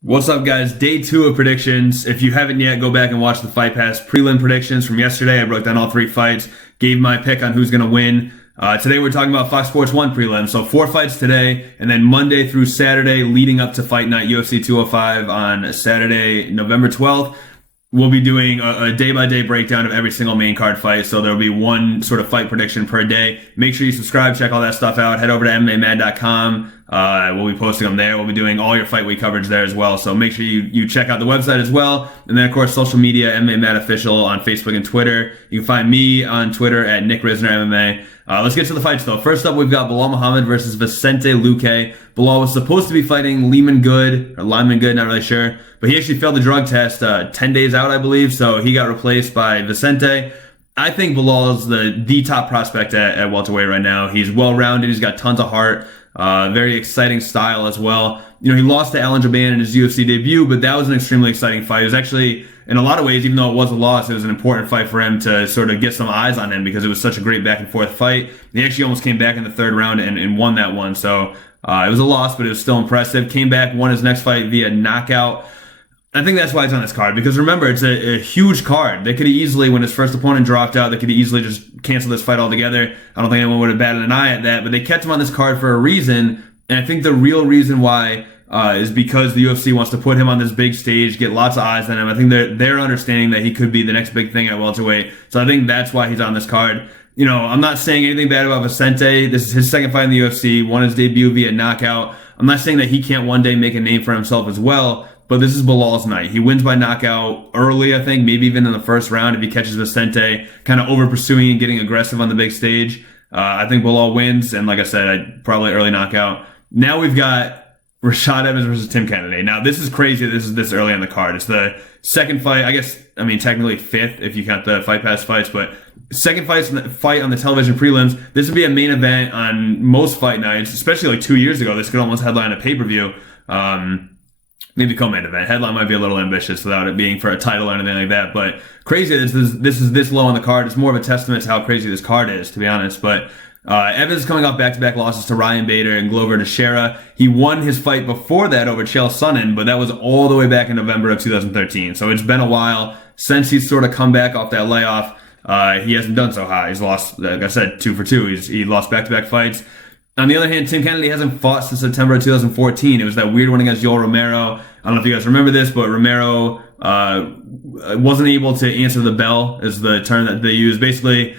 What's up, guys? Day 2 of predictions. If you haven't yet, go back and watch the Fight Pass prelim predictions from yesterday. I broke down all 3 fights, gave my pick on who's going to win. Today we're talking about Fox Sports 1 prelim. So 4 fights today, and then Monday through Saturday leading up to Fight Night UFC 205 on Saturday, November 12th. We'll be doing a day-by-day breakdown of every single main card fight, so there'll be one sort of fight prediction per day. Make sure you subscribe, check all that stuff out. Head over to MMAmad.com. We'll be posting them there. We'll be doing all your fight week coverage there as well, so make sure you check out the website as well. And then, of course, social media, MMA Mad Official on Facebook and Twitter. You can find me on Twitter at Nick Rizner MMA. Let's get to the fights, though. First up, we've got Belal Muhammad versus Vicente Luque. Belal was supposed to be fighting Lyman Good, not really sure. But he actually failed the drug test 10 days out, I believe, so he got replaced by Vicente. I think Belal is the top prospect at welterweight right now. He's well-rounded. He's got tons of heart. Very exciting style as well. You know, he lost to Alan Jouban in his UFC debut, but that was an extremely exciting fight. It was actually, in a lot of ways, even though it was a loss, it was an important fight for him to sort of get some eyes on him because it was such a great back-and-forth fight. He actually almost came back in the 3rd round and won that one. So it was a loss, but it was still impressive. Came back, won his next fight via knockout. I think that's why it's on this card, because remember, it's a huge card. They could have easily, when his first opponent dropped out, they could have easily just canceled this fight altogether. I don't think anyone would have batted an eye at that, but they kept him on this card for a reason, and I think the real reason why is because the UFC wants to put him on this big stage, get lots of eyes on him. I think they're understanding that he could be the next big thing at welterweight, so I think that's why he's on this card. You know, I'm not saying anything bad about Vicente. This is his 2nd fight in the UFC, won his debut via knockout. I'm not saying that he can't one day make a name for himself as well, but this is Belal's night. He wins by knockout early, I think, maybe even in the 1st round if he catches Vicente kind of over pursuing and getting aggressive on the big stage. I think Belal wins, and like I said, probably early knockout. Now we've got Rashad Evans versus Tim Kennedy. Now this is crazy. This is this early in the card. It's the 2nd fight. I mean technically 5th if you count the Fight Pass fights, but 2nd fight on the television prelims. This would be a main event on most fight nights, especially like 2 years ago. This could almost headline a pay-per-view. Maybe co-main event. Headline might be a little ambitious without it being for a title or anything like that, but crazy this is this low on the card. It's more of a testament to how crazy this card is, to be honest. But Evans is coming off back-to-back losses to Ryan Bader and Glover Teixeira. He won his fight before that over Chael Sonnen, but that was all the way back in November of 2013. So it's been a while since he's sort of come back off that layoff. He hasn't done so high. He's lost, like I said, 2 for 2. He lost back-to-back fights. On the other hand, Tim Kennedy hasn't fought since September of 2014. It was that weird one against Yoel Romero. I don't know if you guys remember this, but Romero wasn't able to answer the bell, is the term that they use. Basically,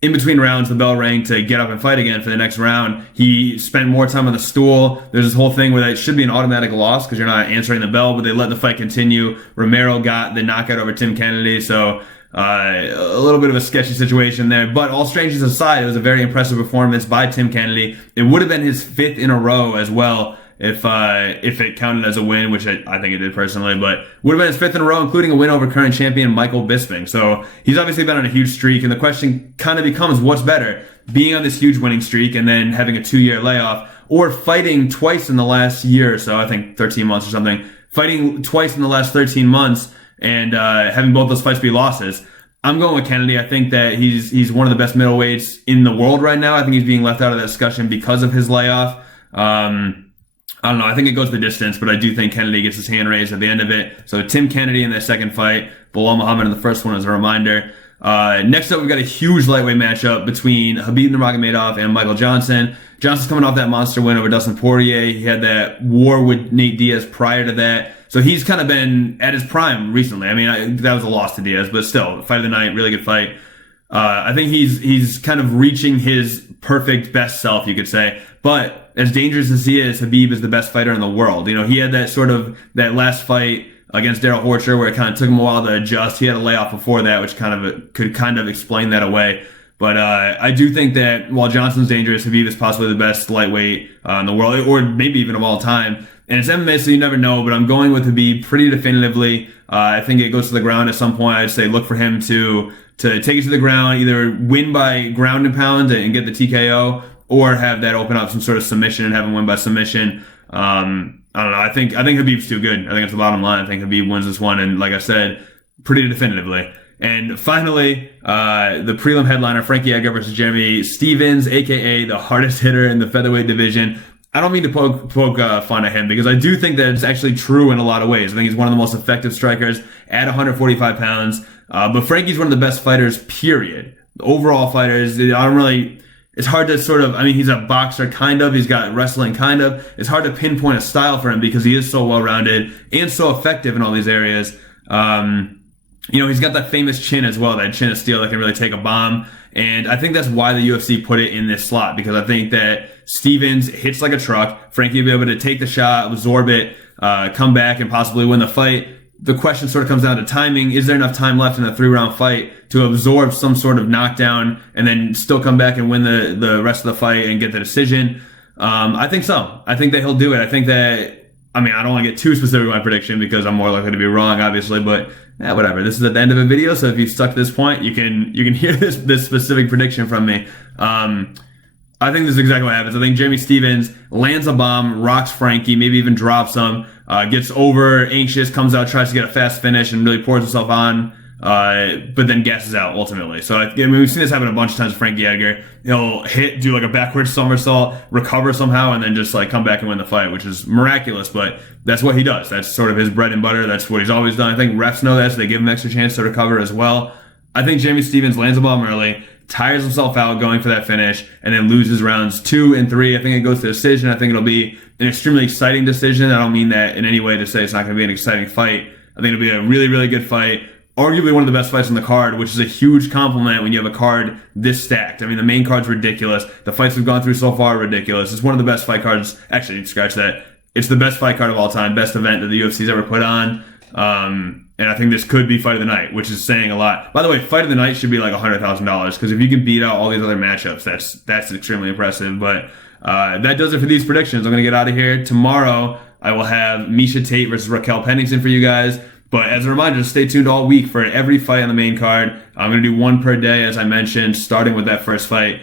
in between rounds, the bell rang to get up and fight again for the next round. He spent more time on the stool. There's this whole thing where it should be an automatic loss because you're not answering the bell, but they let the fight continue. Romero got the knockout over Tim Kennedy, so a little bit of a sketchy situation there, but all strangeness aside, it was a very impressive performance by Tim Kennedy. It would have been his 5th in a row as well if it counted as a win, which I think it did personally, but would have been his 5th in a row, including a win over current champion Michael Bisping. So he's obviously been on a huge streak, and the question kind of becomes, what's better, being on this huge winning streak and then having a 2-year layoff, or fighting twice in the last year or so, I think 13 months or something, fighting twice in the last 13 months and having both those fights be losses. I'm going with Kennedy. I think that he's one of the best middleweights in the world right now. I think he's being left out of that discussion because of his layoff. I don't know. I think it goes the distance, but I do think Kennedy gets his hand raised at the end of it. So Tim Kennedy in that 2nd fight, Belal Muhammad in the 1st one as a reminder. Next up, we've got a huge lightweight matchup between Khabib Nurmagomedov and Michael Johnson. Johnson's coming off that monster win over Dustin Poirier. He had that war with Nate Diaz prior to that. So he's kind of been at his prime recently. I mean, that was a loss to Diaz, but still, fight of the night, really good fight. I think he's kind of reaching his perfect best self, you could say. But as dangerous as he is, Khabib is the best fighter in the world. You know, he had that last fight against Darrell Horcher where it kind of took him a while to adjust. He had a layoff before that, which could kind of explain that away. But I do think that while Johnson's dangerous, Khabib is possibly the best lightweight in the world, or maybe even of all time. And it's MMA, so you never know, but I'm going with Khabib pretty definitively. I think it goes to the ground at some point. I'd say look for him to take it to the ground, either win by ground and pound and get the TKO, or have that open up some sort of submission and have him win by submission. I don't know. I think Khabib's too good. I think it's the bottom line. I think Khabib wins this one, and like I said, pretty definitively. And finally, the prelim headliner, Frankie Edgar versus Jeremy Stephens, a.k.a. the hardest hitter in the featherweight division. I don't mean to poke fun at him, because I do think that it's actually true in a lot of ways. I think he's one of the most effective strikers at 145 pounds. But Frankie's one of the best fighters, period. Overall fighters, it's hard to sort of, I mean, he's a boxer, kind of. He's got wrestling, kind of. It's hard to pinpoint a style for him because he is so well-rounded and so effective in all these areas. He's got that famous chin as well, that chin of steel that can really take a bomb. And I think that's why the UFC put it in this slot, because I think that Stevens hits like a truck. Frankie will be able to take the shot, absorb it, come back, and possibly win the fight. The question sort of comes down to timing. Is there enough time left in a 3-round fight to absorb some sort of knockdown and then still come back and win the rest of the fight and get the decision? I think so. I think that he'll do it. I think that, I don't want to get too specific with my prediction because I'm more likely to be wrong, obviously, but whatever. This is at the end of a video, so if you've stuck to this point, you can hear this specific prediction from me. I think this is exactly what happens. I think Jeremy Stevens lands a bomb, rocks Frankie, maybe even drops him, gets over anxious, comes out, tries to get a fast finish, and really pours himself on, but then gasses out ultimately. So we've seen this happen a bunch of times with Frankie Edgar. He'll do like a backwards somersault, recover somehow, and then just like come back and win the fight, which is miraculous, but that's what he does. That's sort of his bread and butter. That's what he's always done. I think refs know that, so they give him extra chance to recover as well. I think Jeremy Stevens lands a bomb early, tires himself out going for that finish, and then loses rounds 2 and 3. I think it goes to decision. I think it'll be an extremely exciting decision. I don't mean that in any way to say it's not going to be an exciting fight. I think it'll be a really, really good fight. Arguably one of the best fights on the card, which is a huge compliment when you have a card this stacked. The main card's ridiculous. The fights we've gone through so far are ridiculous. It's one of the best fight cards. Actually, scratch that. It's the best fight card of all time, best event that the UFC's ever put on. And I think this could be fight of the night, which is saying a lot. By the way, fight of the night should be like $100,000, because if you can beat out all these other matchups, that's extremely impressive. But that does it for these predictions. I'm going to get out of here. Tomorrow, I will have Misha Tate versus Raquel Pennington for you guys. But as a reminder, just stay tuned all week for every fight on the main card. I'm going to do one per day, as I mentioned, starting with that first fight,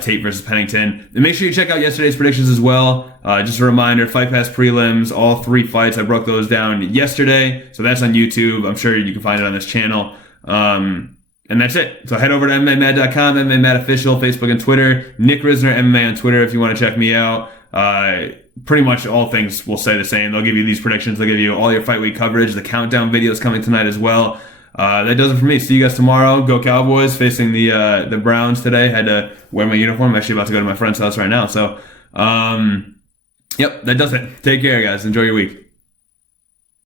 Tate versus Pennington. And make sure you check out yesterday's predictions as well. Just a reminder, Fight Pass Prelims, all 3 fights. I broke those down yesterday, so that's on YouTube. I'm sure you can find it on this channel. And that's it. So head over to MMAMad.com, MMA Mad Official, Facebook and Twitter. Nick Rizner, MMA on Twitter if you want to check me out. Pretty much all things will say the same. They'll give you these predictions. They'll give you all your fight week coverage. The countdown video is coming tonight as well. That does it for me. See you guys tomorrow. Go Cowboys, facing the Browns today. Had to wear my uniform. I'm actually about to go to my friend's house right now. So, yep, that does it. Take care, guys. Enjoy your week.